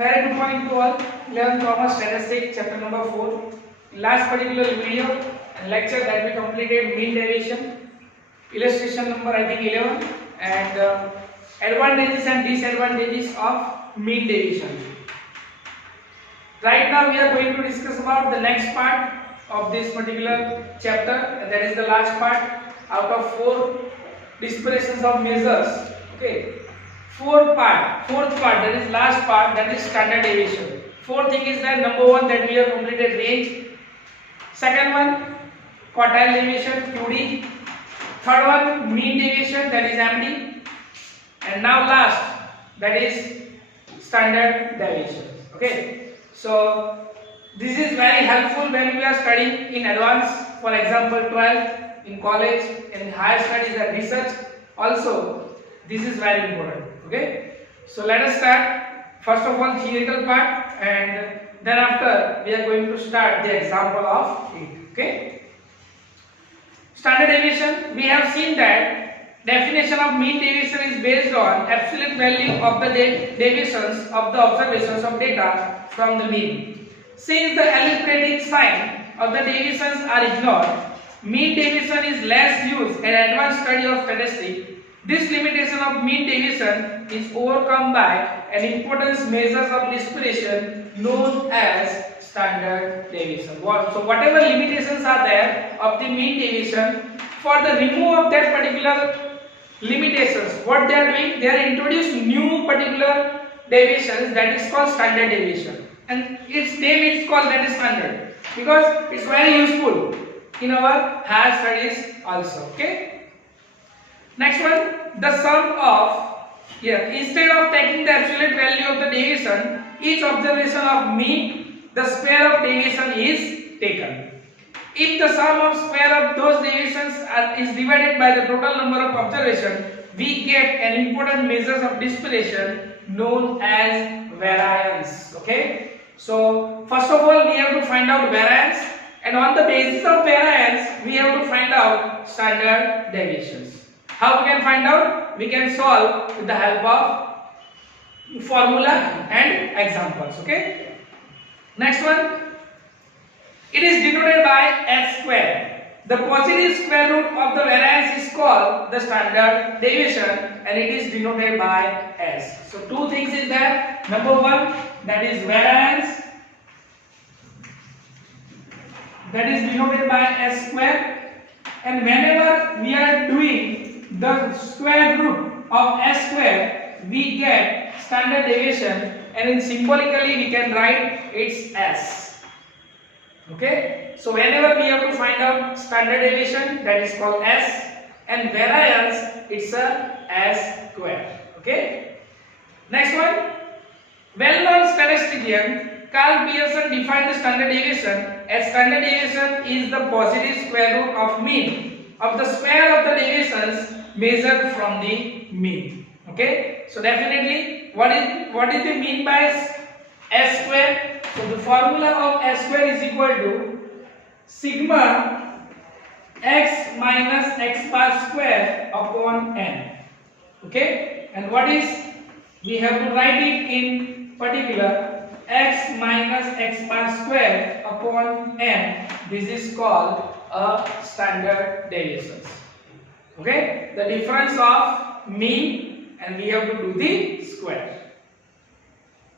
Very good morning to all. 11th Commerce Statistics, chapter number 4. Last particular video and lecture that we completed mean deviation, illustration number I think 11, and advantages and disadvantages of mean deviation. Right now we are going to discuss about the next part of this particular chapter, and that is the last part out of 4 disparitions of measures. Okay. Fourth part, that is last part, that is standard deviation. Fourth thing is that number 1 that we have completed range. Second one, quartile deviation, QD. Third one, mean deviation, that is MD. And now last, that is standard deviation. Okay. So this is very helpful when we are studying in advance. For example, 12th in college, in higher studies and research. Also, this is very important. Okay, so let us start first of all theoretical part, and then after we are going to start the example of it. Okay, standard deviation, we have seen that definition of mean deviation is based on absolute value of the deviations of the observations of data from the mean. Since the algebraic sign of the deviations are ignored, mean deviation is less used in advanced study of statistics. This limitation of mean deviation is overcome by an importance measures of dispersion known as standard deviation. So whatever limitations are there of the mean deviation, for the remove of that particular limitations, what they are doing, they are introducing new particular deviations that is called standard deviation, and its name is called that is standard because it's very useful in our higher studies also. Okay. Next one, the sum of, instead of taking the absolute value of the deviation, each observation of mean, the square of deviation is taken. If the sum of square of those deviations is divided by the total number of observations, we get an important measure of dispersion known as variance. Okay. So first of all, we have to find out variance, and on the basis of variance, we have to find out standard deviations. How we can find out? We can solve with the help of formula and examples. Okay. Next one. It is denoted by s square. The positive square root of the variance is called the standard deviation, and it is denoted by s. So two things is there. Number 1, that is variance, that is denoted by s square, and whenever we are doing the square root of s square, we get standard deviation, and in symbolically we can write it's s. Okay, so whenever we have to find out standard deviation, that is called s, and variance, it's a s square. Okay. Next one, well-known statistician Carl Pearson defined the standard deviation as standard deviation is the positive square root of mean of the square of the deviations measured from the mean. Okay, so definitely what is the mean by s square? So the formula of s square is equal to sigma x minus x bar square upon n. Okay, and what is, we have to write it in particular, x minus x bar square upon n. This is called a standard deviation. Okay, the difference of mean, and we have to do the square.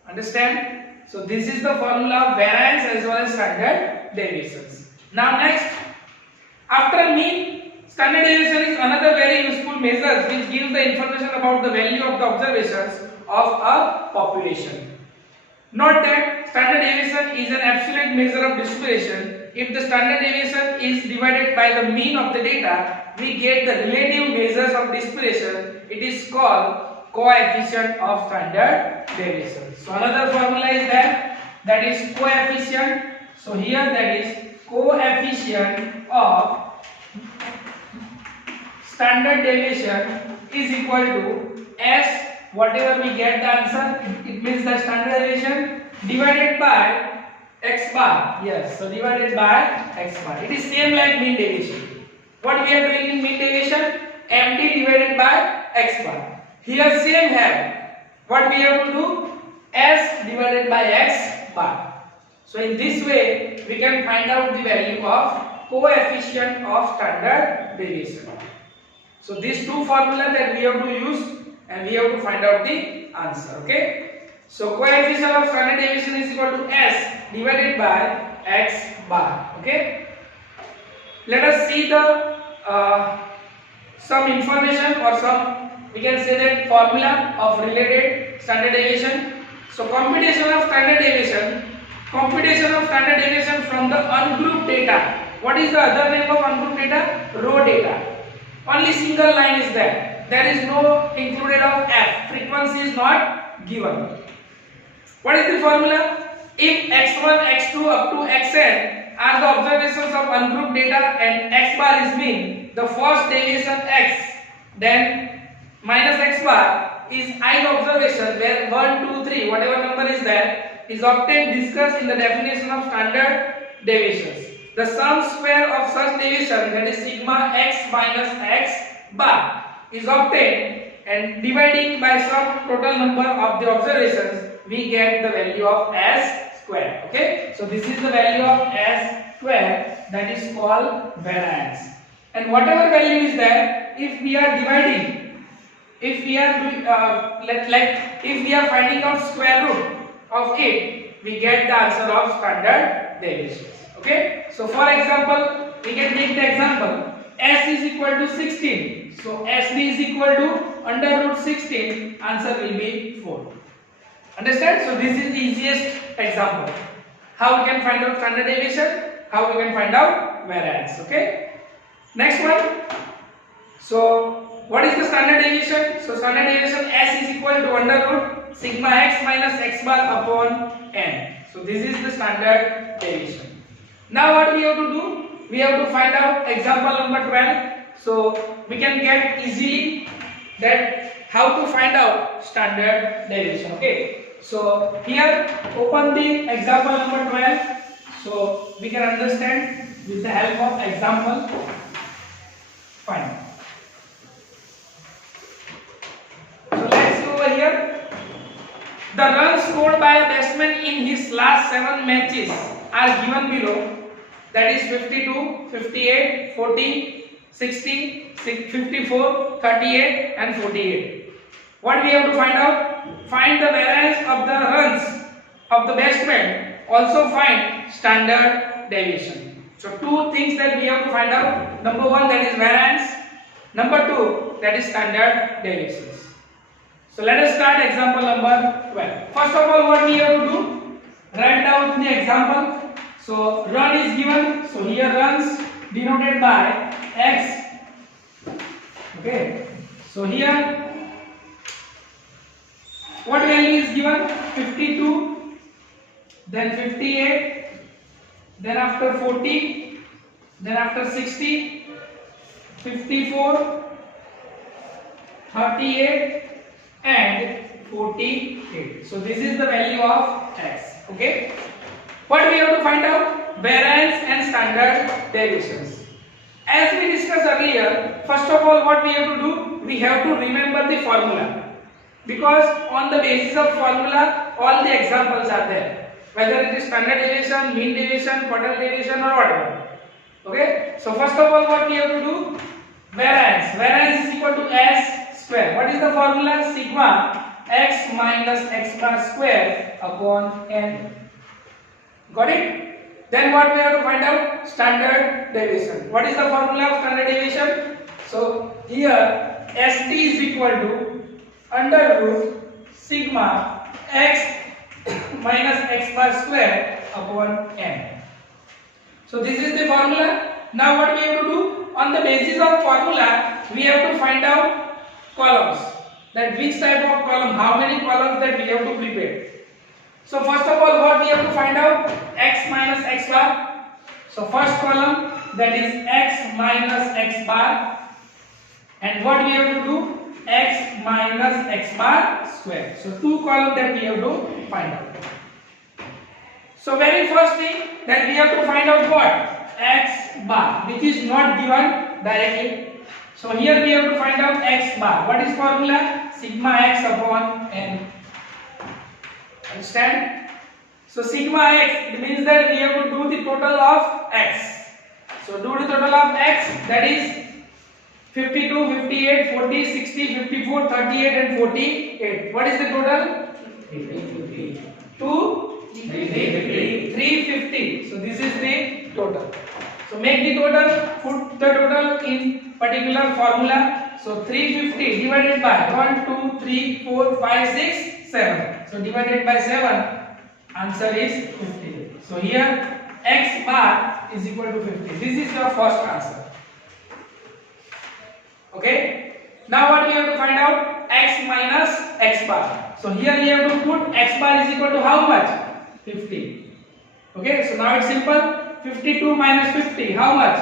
Understand? So this is the formula of variance as well as standard deviations. Now next, after mean, standard deviation is another very useful measure which gives the information about the value of the observations of a population. Note that standard deviation is an absolute measure of dispersion. If the standard deviation is divided by the mean of the data, we get the relative measures of dispersion. It is called coefficient of standard deviation. So another formula is that is coefficient. So here that is coefficient of standard deviation is equal to s, whatever we get the answer, it means the standard deviation divided by x bar. Yes, so divided by x bar. It is same like mean deviation. What we are doing in mean deviation? MD divided by x bar. Here same have. What we have to do? S divided by X bar. So in this way we can find out the value of coefficient of standard deviation. So these two formula that we have to use and we have to find out the answer. Okay. So coefficient of standard deviation is equal to S divided by X bar. Okay. Let us see the some information or some, we can say that, formula of related standard deviation. So computation of standard deviation from the ungrouped data. What is the other name of ungrouped data? Raw data. Only single line is there. There is no included of f. Frequency is not given. What is the formula? If x1, x2 up to xn are the observations of ungrouped data and x bar is mean, the first deviation x, then minus x bar is ith observation where 1, 2, 3 whatever number is there is obtained discussed in the definition of standard deviations. The sum square of such deviation, that is sigma x minus x bar, is obtained, and dividing by some total number of the observations we get the value of S square. Okay, so this is the value of S square, that is called variance. And whatever value is there, if we are dividing, if we are if we are finding out square root of it, we get the answer of standard deviations. Okay, so for example, we can take the example S is equal to 16. So SB is equal to under root 16. Answer will be 4. Understand? So this is the easiest example. How we can find out standard deviation? How we can find out variance? Okay. Next one. So what is the standard deviation? So standard deviation S is equal to under root sigma x minus x bar upon n. So this is the standard deviation. Now what we have to do? We have to find out example number 12. So we can get easily that how to find out standard deviation. Okay. So here open the example number 12. So we can understand with the help of example. Fine. So let's see over here. The runs scored by a batsman in his last 7 matches are given below. That is 52, 58, 40, 60, 54, 38 and 48. What we have to find out? Find the variance of the runs of the batsman. Also find standard deviation. So two things that we have to find out. Number 1, that is variance. Number 2, that is standard deviations. So let us start example number 12. First of all, what we have to do? Write down the example. So run is given. So here runs denoted by x. Okay. So here what value is given? 52, then 58, then after 40, then after 60, 54, 38 and 48. So this is the value of x. Okay. What we have to find out? Variance and standard deviations. As we discussed earlier, first of all, what we have to do? We have to remember the formula, because on the basis of formula all the examples are there, whether it is standard deviation, mean deviation, quadrant deviation or whatever. Okay, so first of all, what we have to do? Variance is equal to S square. What is the formula? Sigma x minus x bar square upon n. Got it? Then what we have to find out? Standard deviation. What is the formula of standard deviation? So here ST is equal to under root sigma x minus x bar square upon n. So this is the formula. Now what we have to do? On the basis of formula, we have to find out columns. That which type of column, how many columns that we have to prepare. So first of all, what we have to find out? X minus x bar. So first column, that is x minus x bar. And what we have to do? X minus x bar square. So two columns that we have to find out. So very first thing that we have to find out what? X bar, which is not given directly. So here we have to find out x bar. What is formula? Sigma x upon n. Understand? So sigma x, it means that we have to do the total of x. So do the total of x, that is 52, 58, 40, 60, 54, 38 and 48. What is the total? 350. So this is the total. So make the total, put the total in particular formula. So 350 divided by 1, 2, 3, 4, 5, 6, 7. So divided by 7, answer is 50. So here x bar is equal to 50. This is your first answer. Okay. Now what we have to find out? X minus x bar. So here we have to put x bar is equal to how much? 50. Okay. So now it's simple. 52 minus 50. How much?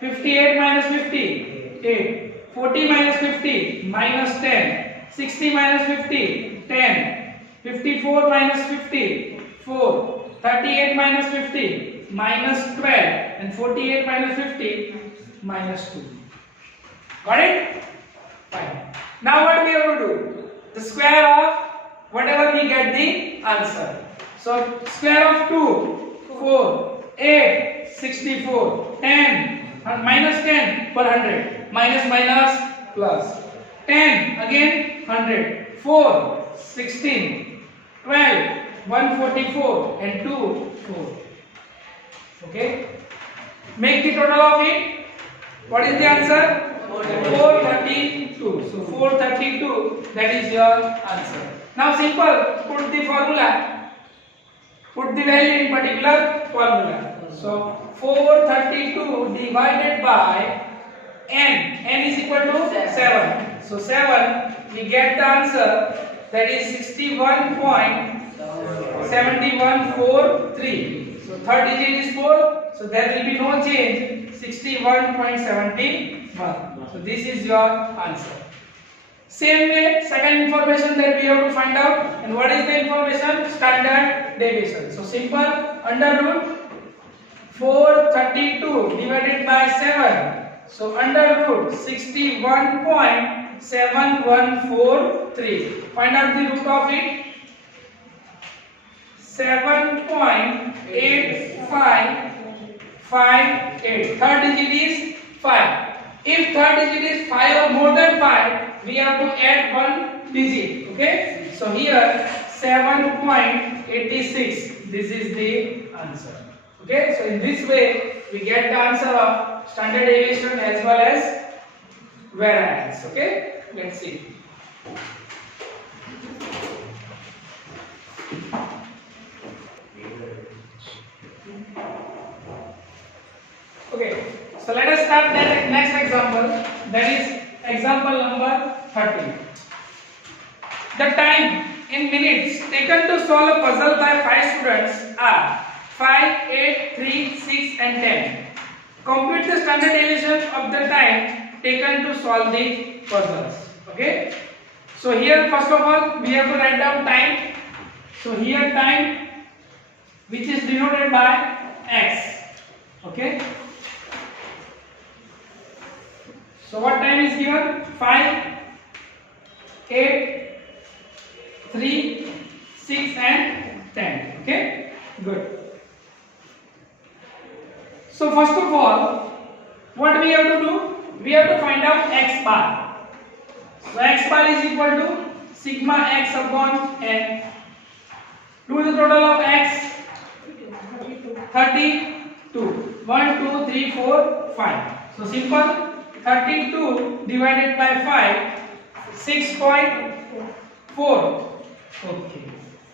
58 minus 50. 8. 40 minus 50. Minus 10. 60 minus 50. 10. 54 minus 50. 4. 38 minus 50. Minus 12. And 48 minus 50. Minus 2. Got it? Fine. Now what we have to do? The square of whatever we get the answer. So square of 2, 4, 8, 64, 10, minus 10 per 100, minus minus plus, 10 again 100, 4, 16, 12, 144 and 2, 4. Okay. Make the total of it. What is the answer? 432. So 432, that is your answer. Now simple, put the formula. Put the value in particular formula. So 432 divided by n. N is equal to 7. So 7, we get the answer, that is 61.7143. So third digit is 4. So there will be no change. 61.71. So this is your answer. Same way, second information that we have to find out. And what is the information? Standard deviation. So simple, under root 432 divided by 7. So under root 61.7143. Find out the root of it. 7.8558. Third digit is 5. If third digit is 5 or more than 5, we have to add one digit. Okay. So here 7.86. This is the answer. Okay. So in this way we get the answer of standard deviation as well as variance. Okay. Let's see. Okay, so let us start the next example. That is example number 30. The time in minutes taken to solve a puzzle by 5 students are 5, 8, 3, 6 and 10. Compute the standard deviation of the time taken to solve the puzzles. Okay. So here first of all we have to write down time. So here time, which is denoted by x. Okay. So what time is given? 5, 8, 3, 6 and 10. Okay. Good. So first of all, what we have to do? We have to find out x bar. So x bar is equal to sigma x upon n. Do the total of x. 32. 1, 2, 3, 4, 5. So simple. 32 divided by 5. 6.4. Okay.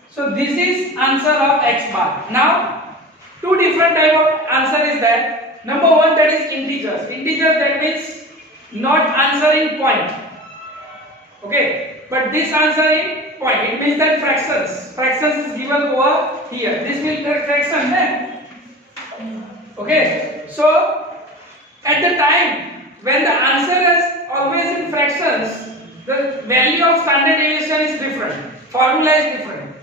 So this is answer of x bar. Now two different type of answer is there. Number one, that is integers. Integers, that means not answering point. Okay, but this answering point, it means that fractions. Fractions is given over here. This will be fraction then. Okay, so at the time when the answer is always in fractions, the value of standard deviation is different. Formula is different.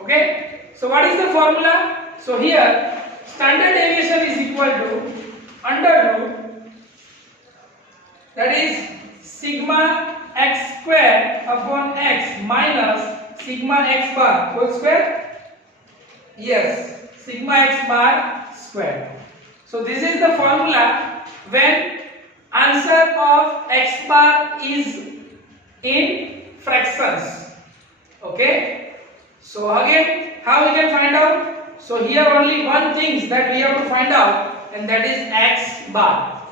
Okay, so what is the formula? So here standard deviation is equal to under root, that is sigma x square upon x minus sigma x bar whole square. Yes, sigma x bar square. So this is the formula when answer of x bar is in fractions. Okay. So again, how we can find out? So here only one thing that we have to find out, and that is x bar.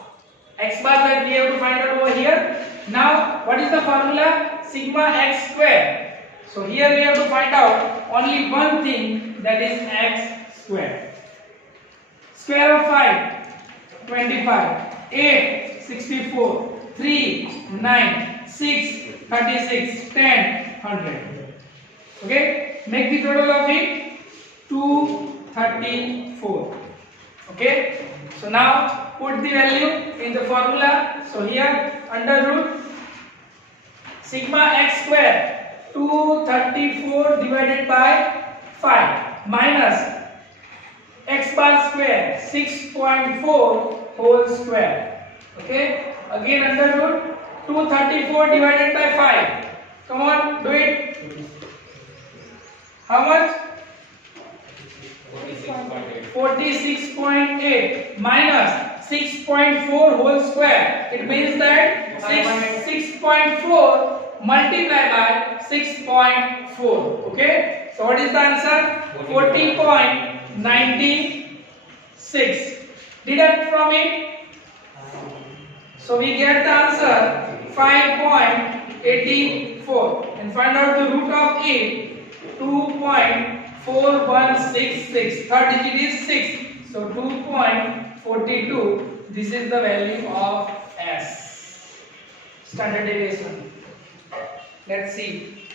X bar that we have to find out over here. Now, what is the formula? Sigma x square. So here we have to find out only one thing, that is x square. Square of 5, 25, 8, 64, 3, 9, 6, 36, 10, 100. Okay, make the total of it 234. Okay, so now put the value in the formula. So here under root sigma x square 234 divided by 5 minus x bar square 6.4 whole square. Okay, again under root 234 divided by 5. Come on, do it. How much? 46.8 minus 6.4 whole square. It means that 6.4 multiplied by 6.4. Okay, so what is the answer? 40.96. Deduct from it, so we get the answer 5.84, and find out the root of it. 2.4166. Third digit is 6. So 2.42. This is the value of S. Standard deviation. Let's see.